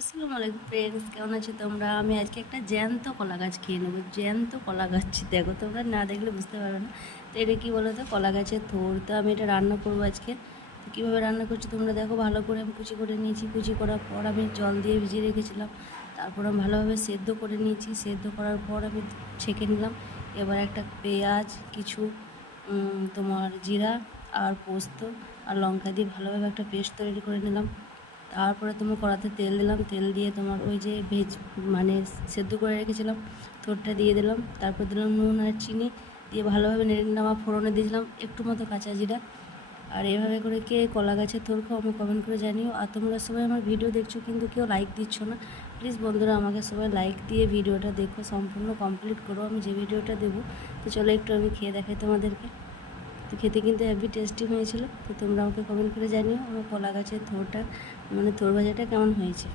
আসসালামু আলাইকুম ফ্রেন্ডস, কেমন আছো তোমরা? আমি আজকে একটা জ্যান্ত কলা গাছ খেয়ে নেবো। জ্যান্ত কলা গাছ দেখো, তোমরা না দেখলে বুঝতে পারবে না। তো এটা কী বলো তো, কলা গাছের থোড়। তো আমি এটা রান্না করবো আজকে। তো কীভাবে রান্না করছি তোমরা দেখো। ভালো করে আমি কুচি করে নিয়েছি। কুচি করার পর আমি জল দিয়ে ভিজিয়ে রেখেছিলাম। তারপর আমি ভালোভাবে সেদ্ধ করে নিয়েছি। সেদ্ধ করার পর আমি ছেঁকে নিলাম। এবার একটা পেঁয়াজ, কিছু তোমার জিরা আর পোস্ত আর লঙ্কা দিয়ে ভালোভাবে একটা পেস্ট তৈরি করে নিলাম। তারপরে তোমার কড়াতে তেল দিলাম। তেল দিয়ে তোমার ওই যে মানে সেদ্ধ করে রেখেছিলাম থোড়টা দিয়ে দিলাম। তারপর দিলাম নুন আর চিনি দিয়ে ভালোভাবে নেড়ে নিলাম। আর ফোড়নে দিয়েছিলাম একটু মতো কাঁচা জিরা। আর এভাবে করে কে কলা গাছের থোড় খাও আমি কমেন্ট করে জানিও। আর তোমরা সবাই আমার ভিডিও দেখছো কিন্তু কেউ লাইক দিচ্ছ না। প্লিজ বন্ধুরা, আমাকে সবাই লাইক দিয়ে ভিডিওটা দেখো, সম্পূর্ণ কমপ্লিট করো আমি যে ভিডিওটা দেবো। তো চলো একটু আমি খেয়ে দেখাই তোমাদেরকে। তো খেতে কিন্তু হেভি টেস্টি হয়েছিল। তো তোমরা আমাকে কমেন্ট করে জানিও আমার কলা গাছের থোড়টা মানে থোড় ভাজাটা কেমন হয়েছে।